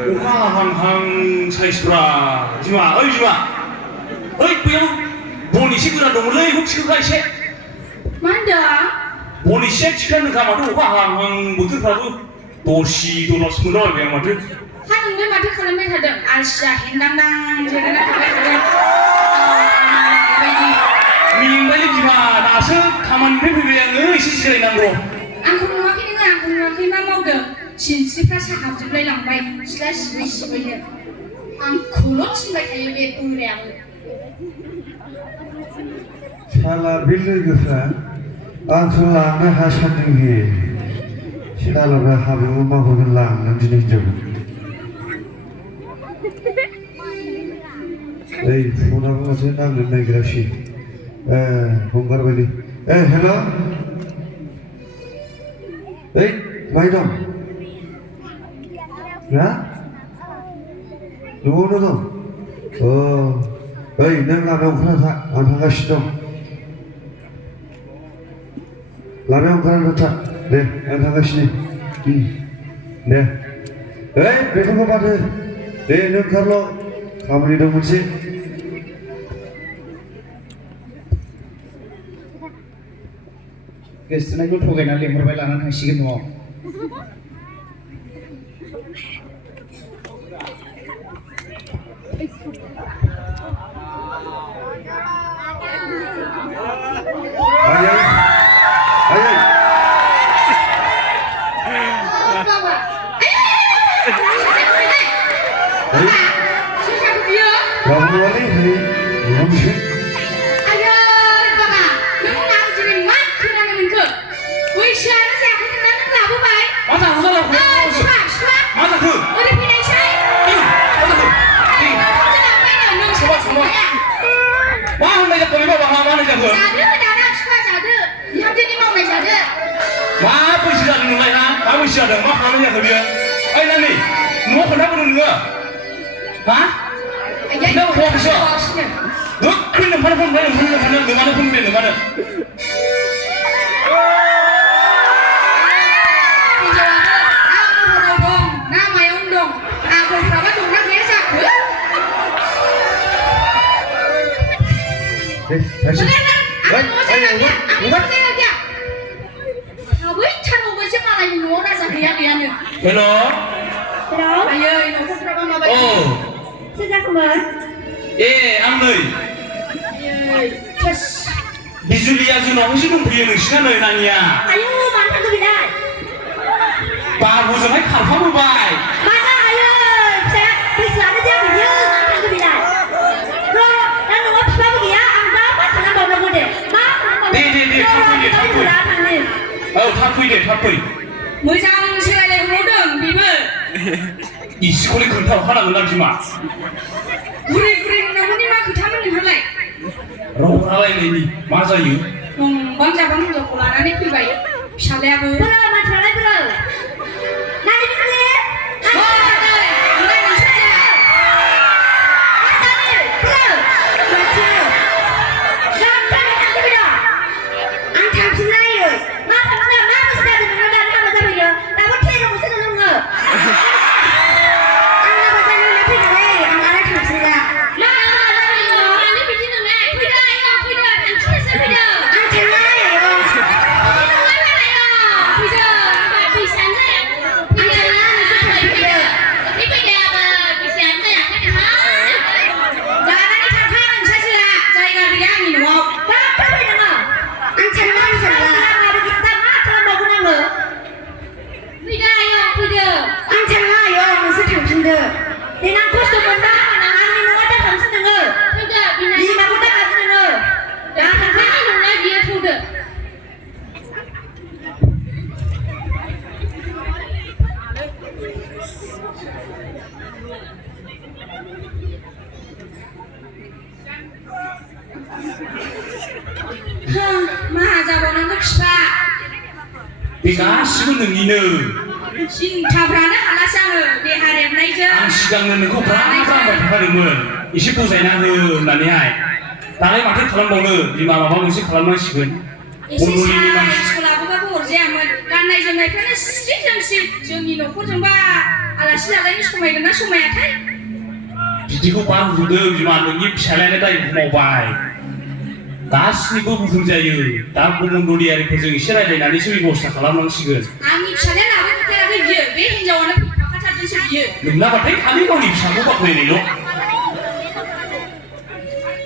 अखा हाहां साइसफ्रा बिमा ओइ बिमा ओइ बैयाव बन एसे गोरा दंमोनलै बेखौ थिखोखा एसे मा होनदों बन एसे थिखानो माथो अखा हाहां बोथोरफ्राबो दरसि दरलासो मोनलाबायबाय आं माथो हा नोंलाय माथो खालामबाय थादों आलसिया हेंदांदां जिरायना थाबाय थादों मेंबायलै बिमा दासो खामानिनिफ्राय फैबाय आङो एसे जिरायनांगौ आंखौ नुवाखै नोङो आंखौ नुवाखै मा मावदों सिनस्रिफ्रा साहाबजोबलाय लांबाय सिथ्ला सिबै सिबैनो आंखौल' थिनबाय थायो बे बोरायाबो साला बे लोगोफ्रा आंखौ लांनो हासानदों बे सालाफ्रा हाबायाव मावहोगोन लांनानै दिनै हिनजावखौ ओइ फनाबो माथो नांनो नागिरासै हंगारबायलै हेल' ओइ माइ दं ना न'आवनो दं ओइ नों लामायाव ओंखारना था आं थांगासिनो दं लामायाव ओंखारना था दे आं थांगासिनो दे ओइ बेखौबो माथो दे नों ओंखारल' खामानि दं मोनसे गोसोथोनायखौ थगायना लेंहरबाय लानानै थांसिगोन न'आव जादों मा खालामनाय जाखो बियो ओइ नानि न'आव खोन्थाबोदों नोङो हा नों हरसो गोख्रै नोंमानो फन बाय नोंमानो फन बे नोंमानो हेलो आयै न'खरफ्राबा माबायदि सोर जाखोमोन ए आं नै बिजुलिया जोंनावहायसो दंफैयो नोंसिना नै नानिया आयौ मानो थांखो बेलाय बाबुजोंहाय खारफाबोबाय मानो आयै फिसाया बैसोआनो जायाखै बियो मानो थांखो बेलाय र' दा न'आव बिफाबो गैया आं दा मा खालामबावनांगौ दे मा खालामबावनांगौ औ थाब फै दे थाब फै मोजांसो रायलायहरदों बेबो इसिखौलाय खोन्थाहरखानांगोन ना बिमा बुरै बुरै न'खरनि मा खोथामोन नोंहालाय राव रायलायनायनि मा जायो नंबां जाबां हिनजावखौ लानानै फैबाय फिसालायाबो बोरो मानसिफ्रालाय बोरो नानि बिखालि बे गासिबो नोंनिनो सिन्थाफ्रानो हालासै आङो देहा रेबनायजों आं सिगांनो नोंखौ बांबाय थाखादोंमोन एसे बुजायना हो होननानैहाय दालाय माथो खालामबावनो बिमा माबा मोनसे खालामनांसिगोन स्कुलाबोबाबो अरजायामोन गाननाय जोमनायफ्रानो सि जोमसि जोंनि न'खरजोंबा आलासि आलासि जालायनो समायगोन ना समायाथाय बिदिखौ बां बुंदों बिमा नोंनि फिसालायानो दाय मावबाय गासिबो बुंजायो दा गुबुन दलियारिफोरजों एसे रायलायनानैसो बेबस्था खालामनांसिगोन आंनि फिसालाया लाबो खोथायाखै बियो बे हिनजावानो फैफाखाथारदोंसो बियो नोंनाबाथाय खालि गावनि फिसाखौ बाख्नायनायल'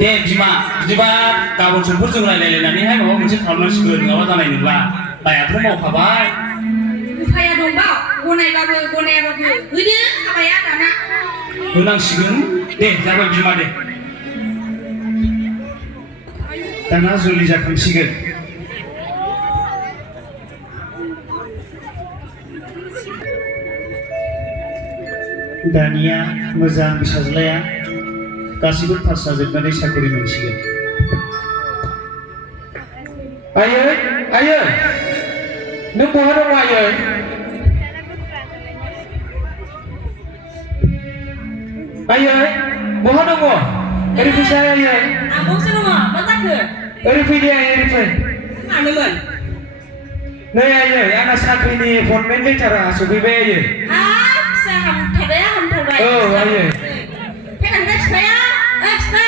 दे बिमा बिदिबा गाबोन समफोर जों रायलायलायनानैहाय माबा मोनसे खालामनांसिगोन नङाबा जानाय नंला दायाथ' मावखाबाय उफाया दंबा गनायबाबो गनायाबाबो होदो हाबाया दाना होनांसिगोन दे जाबाय बिमा दे दाना जुलि जाखांसिगोन दानिया मोजां फिसाज्लाया गासिबो पास जाजोबनानै साख्रि मोनसिगोन आयै आयै नों बहा दङ आयै आयै बहा दङ ओरै फैसाय आयै आबौसो दङ मा जाखो ओरै फैदे आयै ओरै फै मानोमोन नै आयै आंना साख्रिनि एपइन्टमेन्ट लेटारा सफैबाय आयै हाब फिसा हामथारबाय औ आयै फैनानै फिफाया फिफा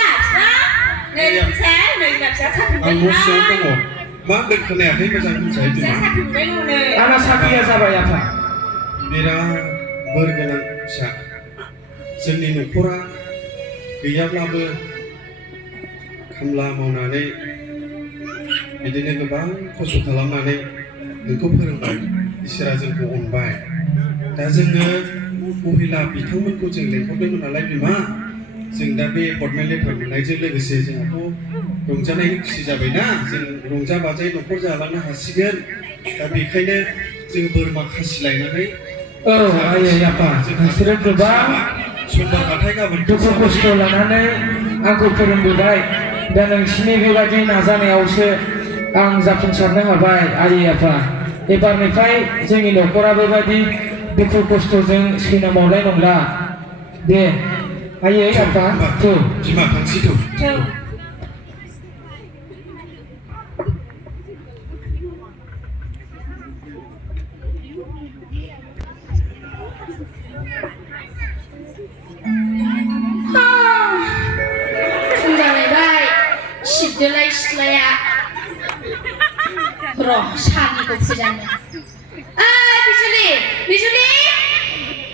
नै फिसा साख्रि आं न' सिङाव दङ मा होनदों खोनायाखै मोजां मिथियाखै बिमा साख्रि मोनबाय दंनो आंना साख्रिया जाबाय आफा बिराद बोर गोनां फिसा जोंनि न'खरा गैयाब्लाबो खामला मावनानै बिदिनो गोबां खस्थ' खालामनानै नोंखौ फोरोंबाय इसोरा जोंखौ अनबाय दा जोङो महिला बिथांमोनखौ जों लेंहरदोंमोन नालाय बिमा जों दा बे एपइन्टमेन्ट लेटार मोननायजों लोगोसे जोंहाथ' रंजानायनि खुसि जाबायना जों रंजा बाजायै न'खर जालांनो हासिगोन दा बेखायनो जों बोरमा खासि लायनानै औ आयै आफा नोंसोरो गोबां समबारबाथाय गाबोन दुखु खस्थ' लानानै आंखौ फोरोंबोबाय दा नोंसिनि बेबायदि नाजानायावसो आं जाफुंसारनो हाबाय आयै आफा एबारनिफ्राय जोंनि न'खरा बेबायदि दुखु खस्थ'जों सैनामावलाय नंला दे आयै आफा थौ बिमा थांसै थौ सिद्दोलाय सिथ्लाया र' सानिखौ फोजानो बिजुलि बिजुलि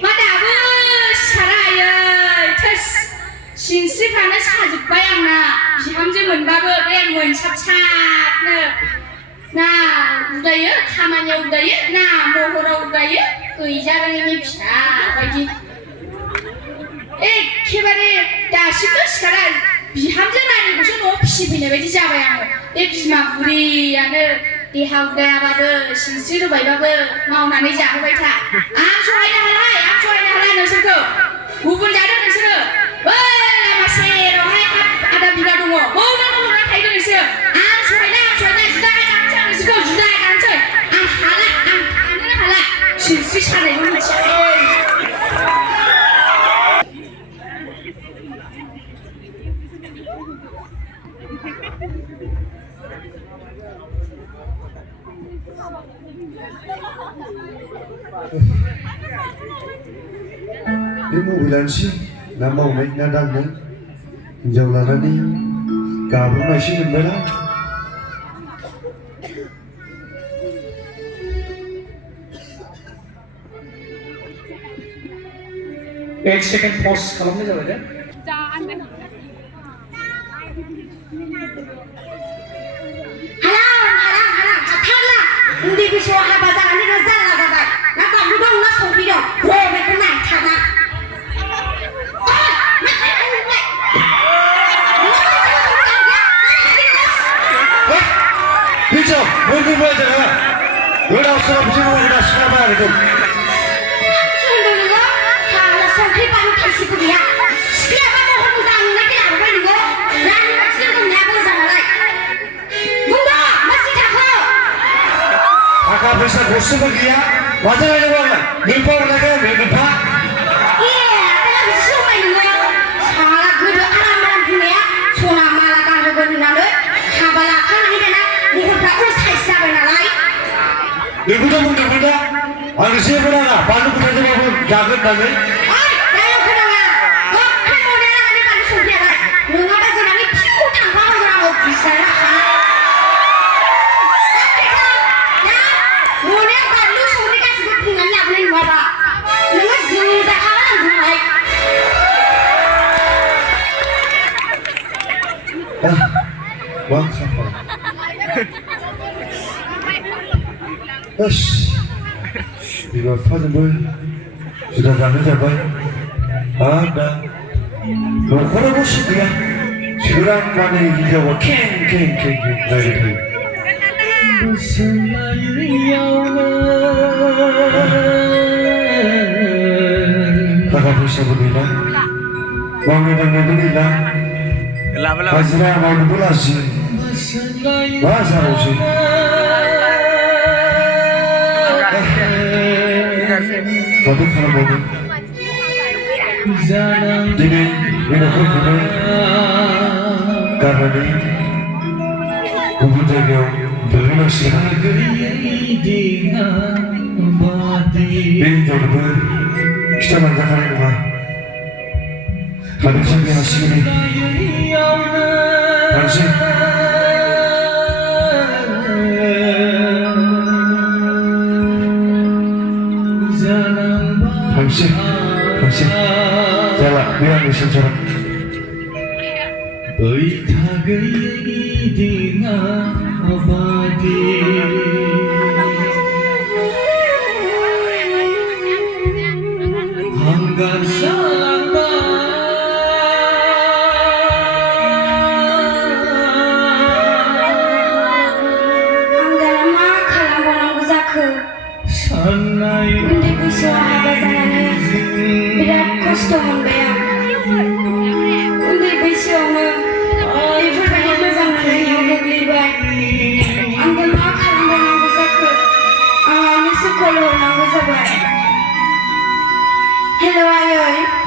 मा दाबो सिखारा आयै थोस सिनस्रिफ्रानो साजोब्बाय आंना बिहामजो मोनबाबो बे मोनसाबसाबनो ना उदायो खामानियाव उदायो ना महराव उदायो गैजारोङैनि फिसा बायदि एखेबारे दासिमबो सिखारा बिहामजो नानिखौसो न'आव फिसिफैनाय बायदि जाबाय आङो बे बिमा बुरियानो देहा उदायाबाबो सिनस्रि रोबायबाबो मावनानै जाहोबाय था आं सहायनो हाला नोंसोरखौ गुबुन जादों नोंसोरो बै लामा सेरावहाय आधा बिगा दङ बावनो हरना थाहैदों नोंसोर आं सहायला जुदा गारनोसै आं नोंसोरखौ जुदा गारनोसै आं थानोनो हाला सिनस्रि सानायबो मिथियाखै बे मबाइलानोसै ना मावनाय ना दांनाय हिनजाव लानानै गाब्रबनायसो मोनबायना 8 सेकेन्ड पज खालामनाय जाबाय दे उन्दै बैसोआव हाबा जानानै जारला जाबाय ना बानलु दं ना संख्रि दं बेखौ नायथारना हिनजाव बयबो बायदों गोदाव सोराव बिदिनो गोदाव सोराव बायदों संख्रि बानलु थाइसेबो गैया सिख्लायाबा महर मोजां नुनायखाय लाबोबाय नोङो रानि मानसिजों दंनाया मोजां नालाय बुंदो मा सिन्थाखौ थाखा फैसा गरसेबो गैया माजों लायनांगौ आंलाय नोंफा हरनायखाय नोंफा आदाला बिदिसो होनबाय नोङो साला गोदो आराम बुंनाया सना माला गानहोगोन होननानै हाबा लाखानानै दाना महरफ्रा साइज जाबाय नालाय नोंखौथ' बुंदोंमोन दा आं जेबो नाङा बानलु खोथाजोंबाबो जागोन होननानै ओइ दायो खोनाङा गोख्रै मदेल लानानै बानलु संख्रियाबा नङाबा जोंनानै फिउ थांफागोन आङो बिसारा मदेल बानलु संख्रि गासिबो फुंनानै लाबोनाय नङाबा नोङो जों जाखागोन आंजोंहाय मा खाफाल बिमा बिफाजोंबो जुदा जानाय जाबाय आरो दा न'खरावबो सिट गैया सोरांबानो हिनजावा खें खें खें खें रायबाय थायो थाखा फैसाबो गैला मावनो दांनोबो गैला हाजिरा मावनोबो लाजियो मा जाबावसै माथो खालामबावनो दिनै बे न'खरखौनो गारनानै गुबुन जायगायाव दोनहैनांसिगोन बे हिनजावनोबो खिथालांजाखानाय नङा आरो जोंनि हासिगोन थांसै थांसै जाला बे आंनि संसारा बै थागैयै दिना बादि हांगार जालांबाय आं दाना मा खालामबावनांगौ जाखो उन्दै बैसोआव हाबा जानानै बिराद खस्थ' मोनबाय आं उन्दै बैसोआवनो बेफोरबायदि मोजां मोनलायनायाव गोग्लैबाय आं दा मा खालामबावनांगौ जाखो आं आइनोसो कल हरनांगौ जाबाय हेल' आयै